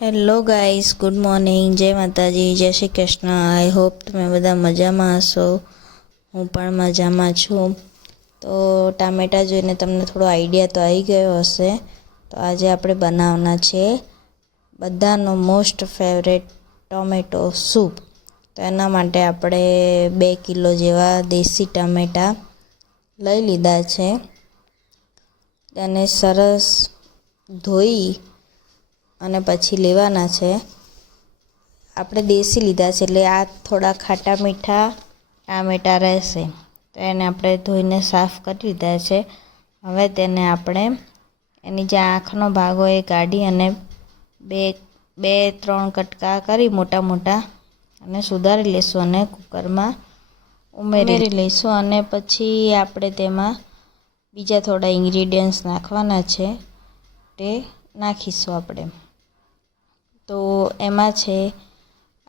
Hello guys, good morning, જય માતાજી, જય શ્રી કૃષ્ણ. આઈ હોપ તમે બધા મજામાં હશો. હું પણ મજામાં છું. તો ટામેટાં જોઈને તમને થોડો આઈડિયા તો આવી ગયો હશે. તો આજે આપણે બનાવવાના છે બધાનો મોસ્ટ ફેવરેટ ટોમેટો સૂપ. તો એના માટે આપણે 2 કિલો જેવા દેશી ટામેટાં લઈ લીધા છે. તેને સરસ ધોઈ અને પછી લેવાના છે. આપણે દેશી લીધા છે એટલે આ થોડા ખાટા મીઠા ટામેટાં રહેશે. તો એને આપણે ધોઈને સાફ કરી લીધા છે. હવે તેને આપણે એની જે આંખનો ભાગ હોય એ કાઢી અને બે ત્રણ કટકા કરી મોટા મોટા અને સુધારી લઈશું અને કુકરમાં ઉમેરી લઈશું. અને પછી આપણે તેમાં બીજા થોડા ઇન્ગ્રીડિયન્ટ્સ નાખવાના છે, તે નાખીશું આપણે. તો એમાં છે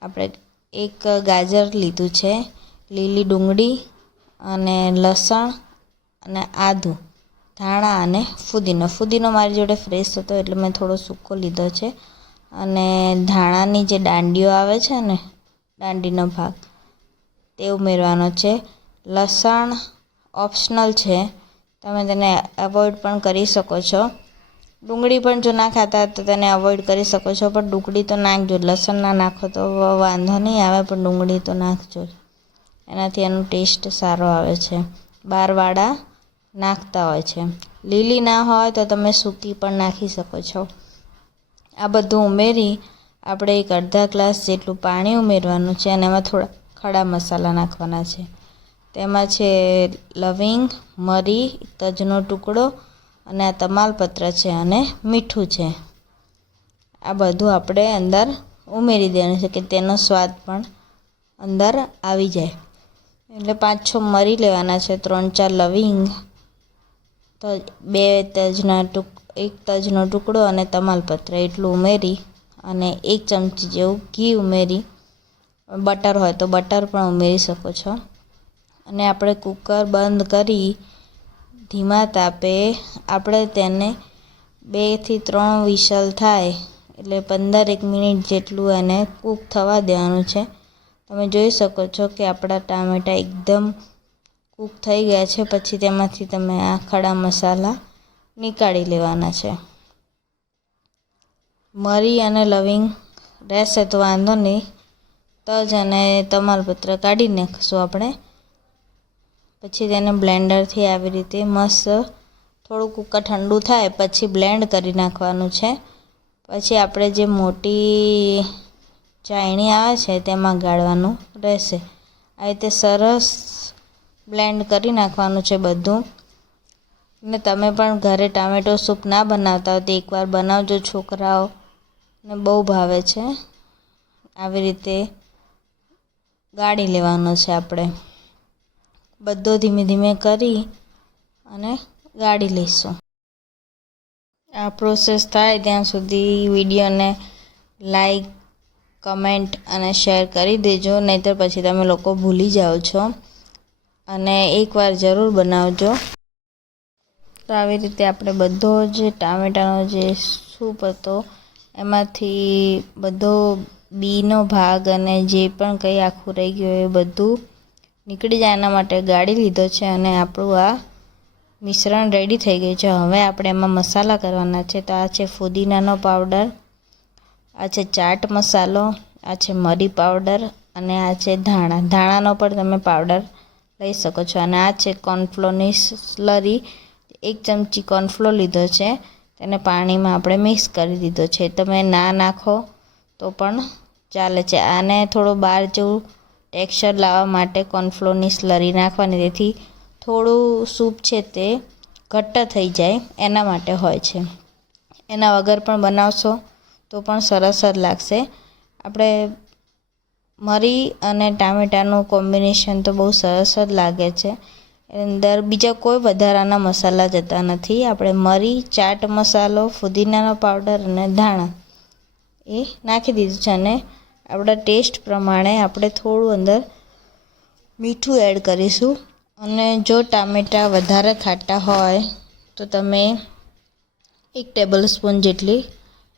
આપણે 1 ગાજર લીધું છે, લીલી ડુંગળી અને લસણ અને આદું, ધાણા અને ફુદીનો મારી જોડે ફ્રેશ હતો એટલે મેં થોડો સૂકો લીધો છે. અને ધાણાની જે દાંડીઓ આવે છે ને, દાંડીનો ભાગ, તે ઉમેરવાનો છે. લસણ ઓપ્શનલ છે, તમે તેને એવોઈડ પણ કરી શકો છો. ડુંગળી પણ જો ના ખાતા તો તેને અવોઈડ કરી શકો છો, પણ ડુંગળી તો નાખજો. લસણ ના નાખો તો વાંધો નહીં આવે, પણ ડુંગળી તો નાખજો, એનાથી એનો ટેસ્ટ સારો આવે છે. બારવાળા નાખતા હોય છે. લીલી ના હોય તો તમે સૂકી પણ નાખી શકો છો. આ બધું ઉમેરી આપણે 1 અડધા ગ્લાસ જેટલું પાણી ઉમેરવાનું છે અને એમાં થોડા ખડા મસાલા નાખવાના છે. તેમાં છે લવિંગ, મરી, તજનો ટુકડો અને આ તમાલપત્ર છે અને મીઠું છે. આ બધું આપણે અંદર ઉમેરી દેવાનું છે કે તેનો સ્વાદ પણ અંદર આવી જાય. એટલે 5-6 મરી લેવાના છે, 3-4 લવિંગ, 1 તજનો ટુકડો અને તમાલપત્ર એટલું ઉમેરી અને 1 ચમચી જેવું ઘી ઉમેરી, બટર હોય તો બટર પણ ઉમેરી શકો છો. અને આપણે કુકર બંધ કરી ધીમા તાપે આપણે તેને 2 થી 3 વિસલ થાય એટલે 15-1 મિનિટ જેટલું એને કૂક થવા દેવાનું છે. તમે જોઈ શકો છો કે આપણા ટામેટાં એકદમ કૂક થઈ ગયા છે. પછી તેમાંથી તમે આ ખડા મસાલા નીકાળી લેવાના છે. મરી અને લવિંગ રહેશે તો વાંધો નહીં, તજ અને તમાલપત્ર કાઢી નાખીશું આપણે. પછી તેને બ્લેન્ડરથી આવી રીતે મસ્ત થોડું કુકર ઠંડુ થાય પછી બ્લેન્ડ કરી નાખવાનું છે. પછી આપણે જે મોટી ચાયણી આવે છે તેમાં ગાળવાનું રહેશે. આ રીતે સરસ બ્લેન્ડ કરી નાખવાનું છે બધું. ને તમે પણ ઘરે ટામેટો સૂપ ના બનાવતા હોય તો એકવાર બનાવજો, છોકરાઓને બહુ ભાવે છે. આવી રીતે ગાળી લેવાનો છે આપણે. બધો ધીમે ધીમે કરી અને ગાળી લઈશું. આ પ્રોસેસ થાય ત્યાં સુધી વિડીયોને લાઈક, કમેન્ટ અને શેર કરી દેજો, નહીંતર પછી તમે લોકો ભૂલી જાઓ છો. અને એકવાર જરૂર બનાવજો. તો આવી રીતે આપણે બધો જ ટામેટાનો જે સૂપ હતો એમાંથી બધો બીનો ભાગ અને જે પણ કંઈ આખું રહી ગયું એ બધું નીકળી જાય એના માટે ગાળી લીધો છે. અને આપણું આ મિશ્રણ રેડી થઈ ગયું છે. હવે આપણે એમાં મસાલા કરવાના છે. તો આ છે ફુદીનાનો પાવડર, આ છે ચાટ મસાલો, આ છે મરી પાવડર અને આ છે ધાણાનો પણ તમે પાવડર લઈ શકો છો. અને આ છે કોર્નફ્લોરની સ્લરી. 1 ચમચી કોર્નફ્લોર લીધો છે, તેને પાણીમાં આપણે મિક્સ કરી દીધો છે. તમે ના નાખો તો પણ ચાલે છે. આને થોડો બાર જેવું ટેક્સચર લાવવા માટે કોર્નફ્લોરની સ્લરી નાખવાની, તેથી થોડું સૂપ છે તે ઘટ્ટ થઈ જાય એના માટે હોય છે. એના વગર પણ બનાવશો તો પણ સરસ જ લાગશે. આપણે મરી અને ટામેટાનું કોમ્બિનેશન તો બહુ સરસ જ લાગે છે. અંદર બીજા કોઈ વધારાના મસાલા જતા નથી. આપણે મરી, ચાટ મસાલો, ફુદીનાનો પાવડર અને ધાણા એ નાખી દીધું છે. અને આપણા ટેસ્ટ પ્રમાણે આપણે થોડું અંદર મીઠું એડ કરીશું. અને જો ટામેટાં વધારે ખાટા હોય તો તમે 1 ટેબલ સ્પૂન જેટલી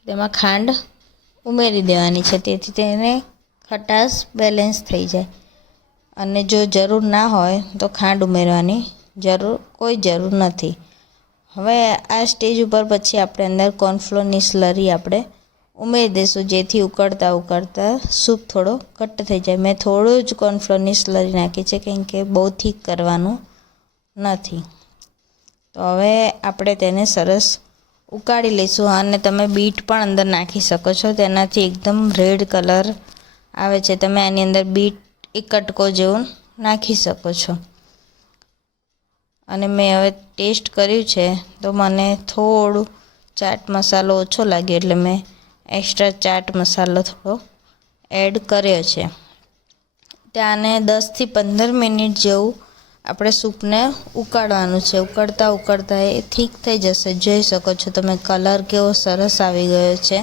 તેમાં ખાંડ ઉમેરી દેવાની છે, તેથી તેને ખટાશ બેલેન્સ થઈ જાય. અને જો જરૂર ના હોય તો ખાંડ ઉમેરવાની કોઈ જરૂર નથી. હવે આ સ્ટેજ ઉપર પછી આપણે અંદર કોર્નફ્લોરની સ્લરી આપણે ઉમેરી દઈશું, જેથી ઉકળતા ઉકળતા સૂપ થોડો ઘટ્ટ થઈ જાય. મેં થોડું જ કોર્નફ્લોરની સ્લરી નાખી છે, કેમ કે બહુ થીક કરવાનું નથી. તો હવે આપણે તેને સરસ ઉકાળી લઈશું. અને તમે બીટ પણ અંદર નાખી શકો છો, તેનાથી એકદમ રેડ કલર આવે છે. તમે આની અંદર બીટ એક કટકો જેવું નાખી શકો છો. અને મેં હવે ટેસ્ટ કર્યું છે તો મને થોડું ચાટ મસાલો ઓછો લાગ્યો, એટલે મેં એક્સ્ટ્રા ચાટ મસાલો થોડો એડ કર્યો છે. ત્યાંને 10થી 15 મિનિટ જેવું આપણે સૂપને ઉકાળવાનું છે. ઉકળતા ઉકળતા એ ઠીક થઈ જશે. જોઈ શકો છો તમે કલર કેવો સરસ આવી ગયો છે.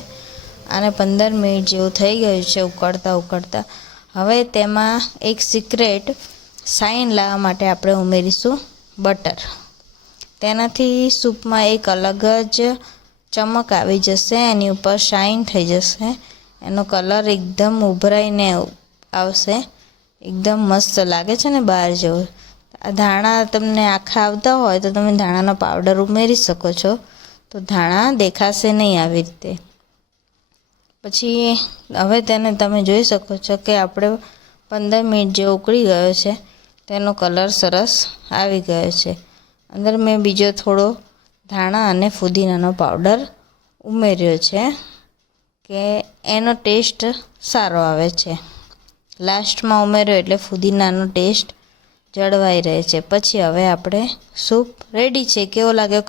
અને 15 મિનિટ જેવું થઈ ગયું છે ઉકળતા ઉકળતા. હવે તેમાં એક સિક્રેટ શાઇન લાવવા માટે આપણે ઉમેરીશું બટર. તેનાથી સૂપમાં એક અલગ જ ચમક આવી જશે, એની ઉપર શાઇન થઈ જશે, એનો કલર એકદમ ઉભરાઈને આવશે, એકદમ મસ્ત લાગે છે ને બહાર જેવું. આ ધાણા તમને આખા આવતા હોય તો તમે ધાણાનો પાવડર ઉમેરી શકો છો, તો ધાણા દેખાશે નહીં આવી રીતે. પછી હવે તેને તમે જોઈ શકો છો કે આપણે 15 મિનિટ જેવો ઉકળી ગયો છે, તેનો કલર સરસ આવી ગયો છે. અંદર મેં બીજો થોડો ધાણા અને ફુદીનાનો પાવડર ઉમેર્યો છે કે એનો ટેસ્ટ સારો આવે છે. લાસ્ટમાં ઉમેર્યો એટલે ફુદીનાનો ટેસ્ટ જળવાઈ રહે છે. પછી હવે આપણે સૂપ રેડી છે. કેવો લાગ્યો